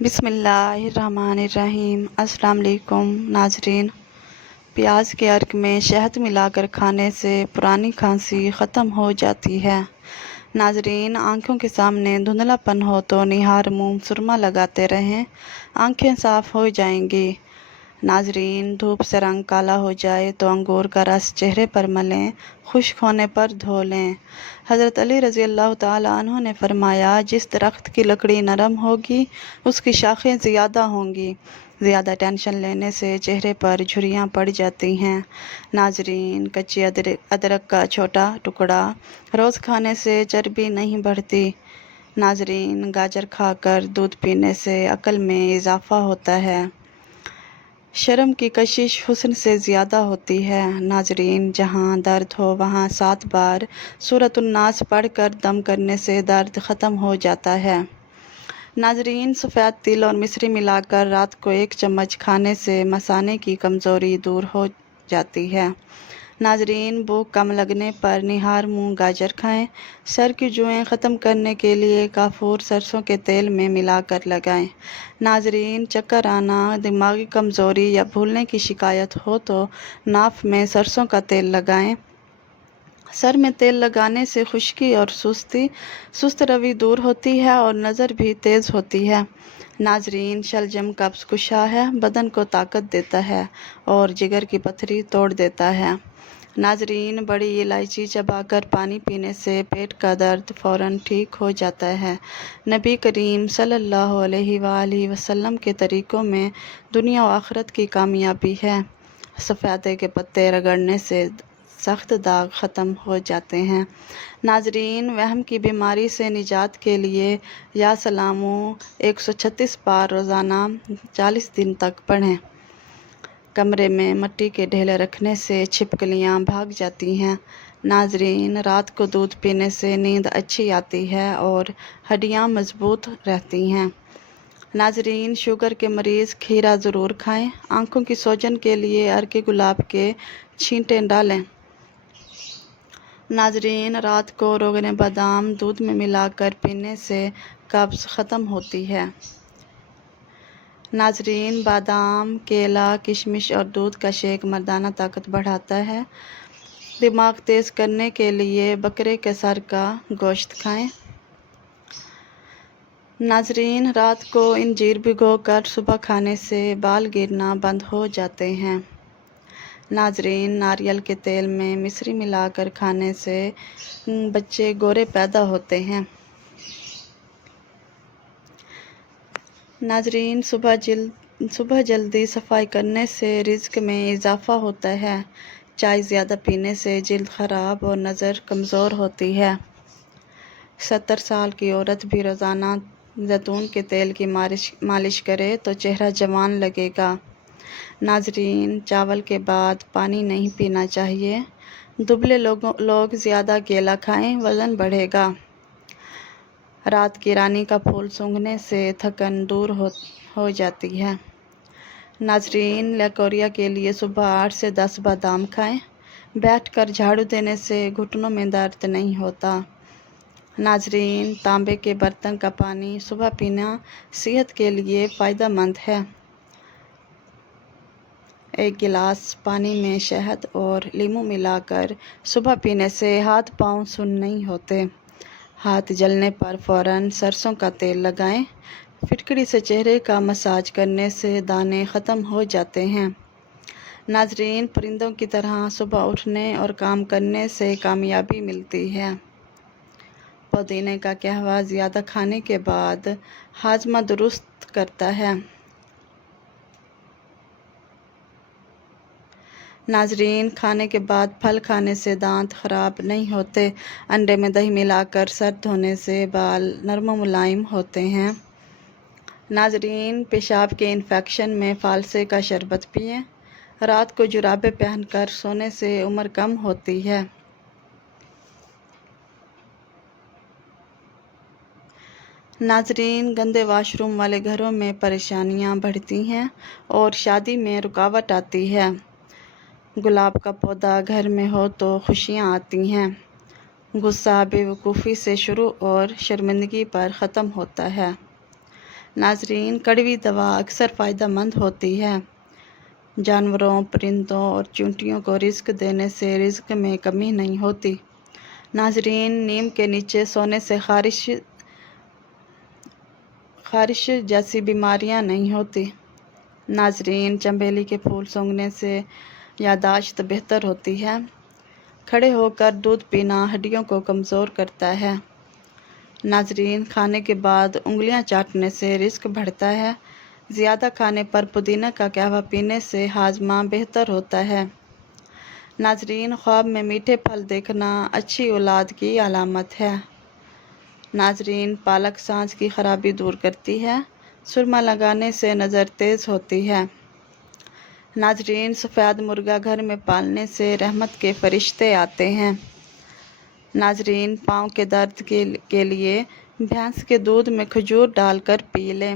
بسم اللہ الرحمن الرحیم۔ السلام علیکم ناظرین۔ پیاز کے عرق میں شہد ملا کر کھانے سے پرانی کھانسی ختم ہو جاتی ہے۔ ناظرین، آنکھوں کے سامنے دھندلا پن ہو تو نہار منہ سرما لگاتے رہیں، آنکھیں صاف ہو جائیں گی۔ ناظرین، دھوپ سے رنگ کالا ہو جائے تو انگور کا رس چہرے پر ملیں، خشک ہونے پر دھو لیں۔ حضرت علی رضی اللہ تعالیٰ عنہ نے فرمایا، جس درخت کی لکڑی نرم ہوگی اس کی شاخیں زیادہ ہوں گی۔ زیادہ ٹینشن لینے سے چہرے پر جھریاں پڑ جاتی ہیں۔ ناظرین، کچی ادرک کا چھوٹا ٹکڑا روز کھانے سے چربی نہیں بڑھتی۔ ناظرین، گاجر کھا کر دودھ پینے سے عقل میں اضافہ ہوتا ہے۔ شرم کی کشش حسن سے زیادہ ہوتی ہے۔ ناظرین، جہاں درد ہو وہاں 7 بار سورۃ الناس پڑھ کر دم کرنے سے درد ختم ہو جاتا ہے۔ ناظرین، سفید تل اور مصری ملا کر رات کو 1 چمچ کھانے سے مثانے کی کمزوری دور ہو جاتی ہے۔ ناظرین، بھوک کم لگنے پر نہار منہ گاجر کھائیں۔ سر کی جوئیں ختم کرنے کے لیے کافور سرسوں کے تیل میں ملا کر لگائیں۔ ناظرین، چکر آنا، دماغی کمزوری یا بھولنے کی شکایت ہو تو ناف میں سرسوں کا تیل لگائیں۔ سر میں تیل لگانے سے خشکی اور سست روی دور ہوتی ہے اور نظر بھی تیز ہوتی ہے۔ ناظرین، شلجم قبض کشا ہے، بدن کو طاقت دیتا ہے اور جگر کی پتھری توڑ دیتا ہے۔ ناظرین، بڑی الائچی چبا کر پانی پینے سے پیٹ کا درد فوراً ٹھیک ہو جاتا ہے۔ نبی کریم صلی اللہ علیہ وآلہ وسلم کے طریقوں میں دنیا و آخرت کی کامیابی ہے۔ سفیدے کے پتے رگڑنے سے سخت داغ ختم ہو جاتے ہیں۔ ناظرین، وہم کی بیماری سے نجات کے لیے یا سلامو 136 بار روزانہ 40 دن تک پڑھیں۔ کمرے میں مٹی کے ڈھیلے رکھنے سے چھپکلیاں بھاگ جاتی ہیں۔ ناظرین، رات کو دودھ پینے سے نیند اچھی آتی ہے اور ہڈیاں مضبوط رہتی ہیں۔ ناظرین، شوگر کے مریض کھیرا ضرور کھائیں۔ آنکھوں کی سوجن کے لیے عرق گلاب کے چھینٹے ڈالیں۔ ناظرین، رات کو روغن بادام دودھ میں ملا کر پینے سے قبض ختم ہوتی ہے۔ ناظرین، بادام، کیلا، کشمش اور دودھ کا شیک مردانہ طاقت بڑھاتا ہے۔ دماغ تیز کرنے کے لیے بکرے کے سر کا گوشت کھائیں۔ ناظرین، رات کو انجیر بھگو کر صبح کھانے سے بال گرنا بند ہو جاتے ہیں۔ ناظرین، ناریل کے تیل میں مصری ملا کر کھانے سے بچے گورے پیدا ہوتے ہیں۔ ناظرین، صبح جلدی صفائی کرنے سے رزق میں اضافہ ہوتا ہے۔ چائے زیادہ پینے سے جلد خراب اور نظر کمزور ہوتی ہے۔ 70 سال کی عورت بھی روزانہ زیتون کے تیل کی مالش کرے تو چہرہ جوان لگے گا۔ ناظرین، چاول کے بعد پانی نہیں پینا چاہیے۔ دبلے لوگ زیادہ کیلا کھائیں، وزن بڑھے گا۔ رات کی رانی کا پھول سونگھنے سے تھکن دور ہو جاتی ہے۔ ناظرین، لیکوریا کے لیے صبح 8 سے 10 بادام کھائیں۔ بیٹھ کر جھاڑو دینے سے گھٹنوں میں درد نہیں ہوتا۔ ناظرین، تانبے کے برتن کا پانی صبح پینا صحت کے لیے فائدہ مند ہے۔ 1 گلاس پانی میں شہد اور لیموں ملا کر صبح پینے سے ہاتھ پاؤں سن نہیں ہوتے۔ ہاتھ جلنے پر فوراً سرسوں کا تیل لگائیں۔ پھٹکڑی سے چہرے کا مساج کرنے سے دانے ختم ہو جاتے ہیں۔ ناظرین، پرندوں کی طرح صبح اٹھنے اور کام کرنے سے کامیابی ملتی ہے۔ پودینے کا قہوہ زیادہ کھانے کے بعد ہاضمہ درست کرتا ہے۔ ناظرین، کھانے کے بعد پھل کھانے سے دانت خراب نہیں ہوتے۔ انڈے میں دہی ملا کر سر دھونے سے بال نرم و ملائم ہوتے ہیں۔ ناظرین، پیشاب کے انفیکشن میں فالسے کا شربت پئیں۔ رات کو جرابیں پہن کر سونے سے عمر کم ہوتی ہے۔ ناظرین، گندے واش روم والے گھروں میں پریشانیاں بڑھتی ہیں اور شادی میں رکاوٹ آتی ہے۔ گلاب کا پودا گھر میں ہو تو خوشیاں آتی ہیں۔ غصہ بے وقوفی سے شروع اور شرمندگی پر ختم ہوتا ہے۔ ناظرین، کڑوی دوا اکثر فائدہ مند ہوتی ہے۔ جانوروں، پرندوں اور چیونٹیوں کو رزق دینے سے رزق میں کمی نہیں ہوتی۔ ناظرین، نیم کے نیچے سونے سے خارش جیسی بیماریاں نہیں ہوتی۔ ناظرین، چنبیلی کے پھول سونگھنے سے یادداشت بہتر ہوتی ہے۔ کھڑے ہو کر دودھ پینا ہڈیوں کو کمزور کرتا ہے۔ ناظرین، کھانے کے بعد انگلیاں چاٹنے سے رزق بڑھتا ہے۔ زیادہ کھانے پر پودینہ کا قہوہ پینے سے ہاضمہ بہتر ہوتا ہے۔ ناظرین، خواب میں میٹھے پھل دیکھنا اچھی اولاد کی علامت ہے۔ ناظرین، پالک سانس کی خرابی دور کرتی ہے۔ سرما لگانے سے نظر تیز ہوتی ہے۔ ناظرین، سفید مرغا گھر میں پالنے سے رحمت کے فرشتے آتے ہیں۔ ناظرین، پاؤں کے درد کے لیے بھینس کے دودھ میں کھجور ڈال کر پی لیں۔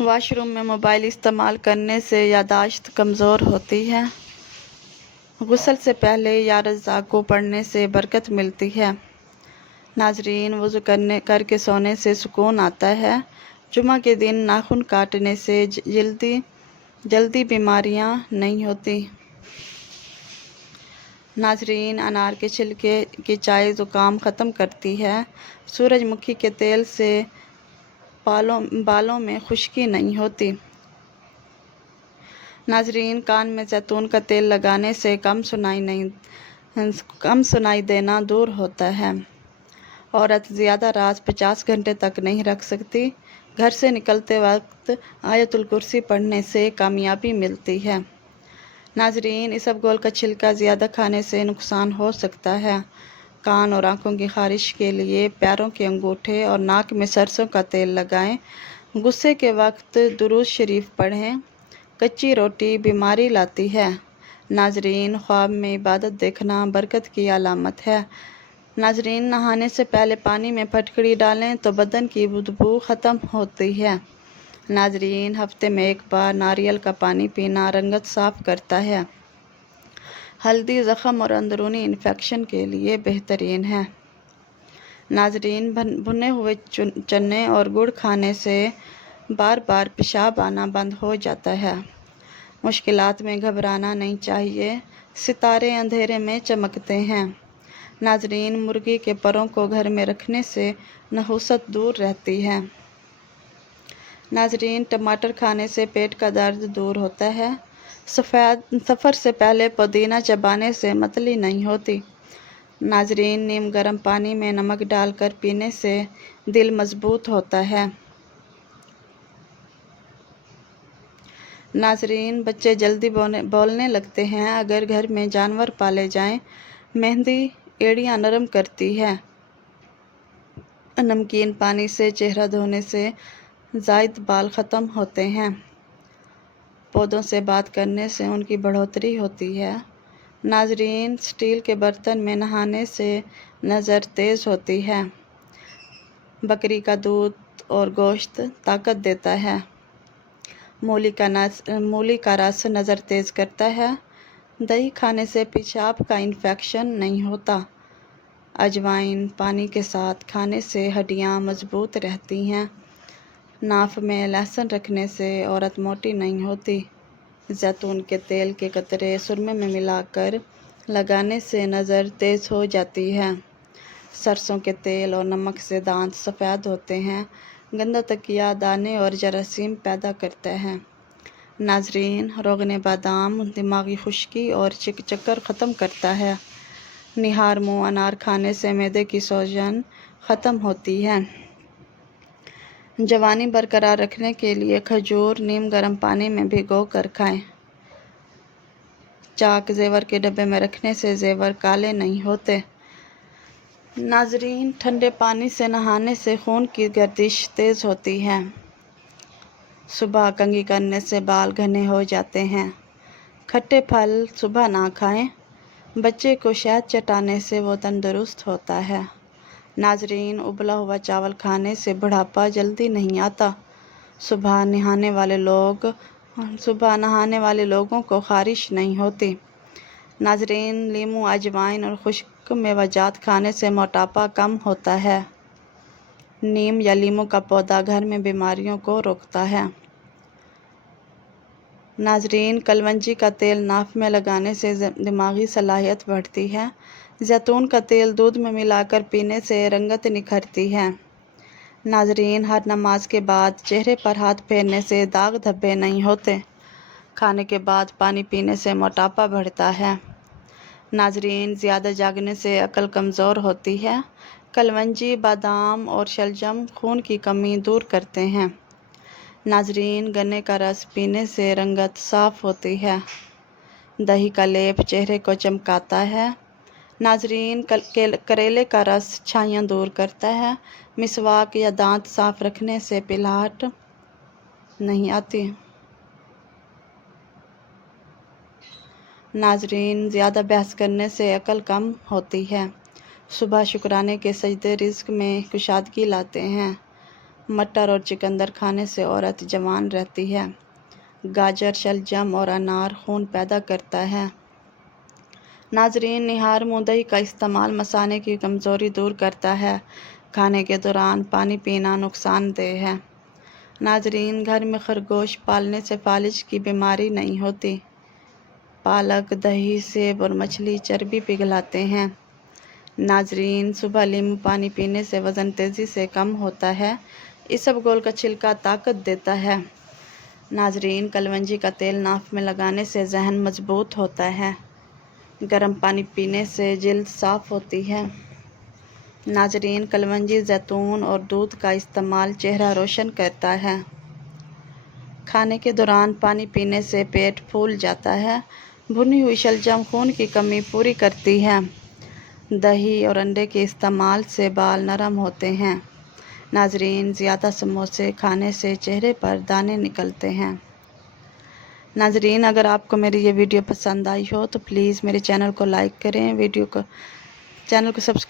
واش روم میں موبائل استعمال کرنے سے یادداشت کمزور ہوتی ہے۔ غسل سے پہلے یا رزاق کو پڑھنے سے برکت ملتی ہے۔ ناظرین، وضو کر کے سونے سے سکون آتا ہے۔ جمعہ کے دن ناخن کاٹنے سے جلدی بیماریاں نہیں ہوتی۔ ناظرین، انار کے چھلکے کی چائے زکام ختم کرتی ہے۔ سورج مکھی کے تیل سے بالوں میں خشکی نہیں ہوتی۔ ناظرین، کان میں زیتون کا تیل لگانے سے کم سنائی دینا دور ہوتا ہے۔ عورت زیادہ راز 50 گھنٹے تک نہیں رکھ سکتی۔ گھر سے نکلتے وقت آیت الکرسی پڑھنے سے کامیابی ملتی ہے۔ ناظرین، اسبگول کا چھلکا زیادہ کھانے سے نقصان ہو سکتا ہے۔ کان اور آنکھوں کی خارش کے لیے پیروں کے انگوٹھے اور ناک میں سرسوں کا تیل لگائیں۔ غصے کے وقت درود شریف پڑھیں۔ کچی روٹی بیماری لاتی ہے۔ ناظرین، خواب میں عبادت دیکھنا برکت کی علامت ہے۔ ناظرین، نہانے سے پہلے پانی میں پھٹکڑی ڈالیں تو بدن کی بدبو ختم ہوتی ہے۔ ناظرین، ہفتے میں ایک بار ناریل کا پانی پینا رنگت صاف کرتا ہے۔ ہلدی زخم اور اندرونی انفیکشن کے لیے بہترین ہے۔ ناظرین، بھنے ہوئے چنے اور گڑ کھانے سے بار بار پیشاب آنا بند ہو جاتا ہے۔ مشکلات میں گھبرانا نہیں چاہیے۔ ستارے اندھیرے میں چمکتے ہیں۔ ناظرین، مرغی کے پروں کو گھر میں رکھنے سے نحوست دور رہتی ہے۔ ناظرین، ٹماٹر کھانے سے پیٹ کا درد دور ہوتا ہے۔ سفر سے پہلے پودینہ چبانے سے متلی نہیں ہوتی۔ ناظرین، نیم گرم پانی میں نمک ڈال کر پینے سے دل مضبوط ہوتا ہے۔ ناظرین، بچے جلدی بولنے لگتے ہیں اگر گھر میں جانور پالے جائیں۔ مہندی ایڑیاں نرم کرتی ہے۔ نمکین پانی سے چہرہ دھونے سے زائد بال ختم ہوتے ہیں۔ پودوں سے بات کرنے سے ان کی بڑھوتری ہوتی ہے۔ ناظرین، سٹیل کے برتن میں نہانے سے نظر تیز ہوتی ہے۔ بکری کا دودھ اور گوشت طاقت دیتا ہے۔ مولی کا رس نظر تیز کرتا ہے۔ دہی کھانے سے پیشاب کا انفیکشن نہیں ہوتا۔ اجوائن پانی کے ساتھ کھانے سے ہڈیاں مضبوط رہتی ہیں۔ ناف میں لہسن رکھنے سے عورت موٹی نہیں ہوتی۔ زیتون کے تیل کے قطرے سرمے میں ملا کر لگانے سے نظر تیز ہو جاتی ہے۔ سرسوں کے تیل اور نمک سے دانت سفید ہوتے ہیں۔ گندا تکیا دانے اور جراثیم پیدا کرتا ہے۔ ناظرین، روغن بادام دماغی خشکی اور چکر ختم کرتا ہے۔ نہار منہ انار کھانے سے معدے کی سوجن ختم ہوتی ہے۔ جوانی برقرار رکھنے کے لیے کھجور نیم گرم پانی میں بھگو کر کھائیں۔ چاک زیور کے ڈبے میں رکھنے سے زیور کالے نہیں ہوتے۔ ناظرین، ٹھنڈے پانی سے نہانے سے خون کی گردش تیز ہوتی ہے۔ صبح کنگھی کرنے سے بال گھنے ہو جاتے ہیں۔ کھٹے پھل صبح نہ کھائیں۔ بچے کو شہد چٹانے سے وہ تندرست ہوتا ہے۔ ناظرین، ابلا ہوا چاول کھانے سے بڑھاپا جلدی نہیں آتا۔ صبح نہانے والے لوگوں کو خارش نہیں ہوتی۔ ناظرین، لیموں، اجوائن اور خشک میوہ جات کھانے سے موٹاپا کم ہوتا ہے۔ نیم یا لیمو کا پودا گھر میں بیماریوں کو روکتا ہے۔ ناظرین، کلونجی کا تیل ناف میں لگانے سے دماغی صلاحیت بڑھتی ہے۔ زیتون کا تیل دودھ میں ملا کر پینے سے رنگت نکھرتی ہے۔ ناظرین، ہر نماز کے بعد چہرے پر ہاتھ پھیرنے سے داغ دھبے نہیں ہوتے۔ کھانے کے بعد پانی پینے سے موٹاپا بڑھتا ہے۔ ناظرین، زیادہ جاگنے سے عقل کمزور ہوتی ہے۔ کلونجی، بادام اور شلجم خون کی کمی دور کرتے ہیں۔ ناظرین، گنے کا رس پینے سے رنگت صاف ہوتی ہے۔ دہی کا لیپ چہرے کو چمکاتا ہے۔ ناظرین، کریلے کا رس چھائیاں دور کرتا ہے۔ مسواک یا دانت صاف رکھنے سے پلاہٹ نہیں آتی۔ ناظرین، زیادہ بحث کرنے سے عقل کم ہوتی ہے۔ صبح شکرانے کے سجدے رزق میں کشادگی لاتے ہیں۔ مٹر اور چقندر کھانے سے عورت جوان رہتی ہے۔ گاجر، شلجم اور انار خون پیدا کرتا ہے۔ ناظرین، نہار منہ دہی کا استعمال مثانے کی کمزوری دور کرتا ہے۔ کھانے کے دوران پانی پینا نقصان دہ ہے۔ ناظرین، گھر میں خرگوش پالنے سے فالج کی بیماری نہیں ہوتی۔ پالک، دہی، سیب اور مچھلی چربی پگھلاتے ہیں۔ ناظرین، صبح لیمو پانی پینے سے وزن تیزی سے کم ہوتا ہے۔ اسبگول کا چھلکا طاقت دیتا ہے۔ ناظرین، کلونجی کا تیل ناف میں لگانے سے ذہن مضبوط ہوتا ہے۔ گرم پانی پینے سے جلد صاف ہوتی ہے۔ ناظرین، کلونجی، زیتون اور دودھ کا استعمال چہرہ روشن کرتا ہے۔ کھانے کے دوران پانی پینے سے پیٹ پھول جاتا ہے۔ بھنی ہوئی شلجم خون کی کمی پوری کرتی ہے۔ دہی اور انڈے کے استعمال سے بال نرم ہوتے ہیں۔ ناظرین، زیادہ سموسے کھانے سے چہرے پر دانے نکلتے ہیں۔ ناظرین، اگر آپ کو میری یہ ویڈیو پسند آئی ہو تو پلیز میرے چینل کو لائک کریں، چینل کو سبسکرائب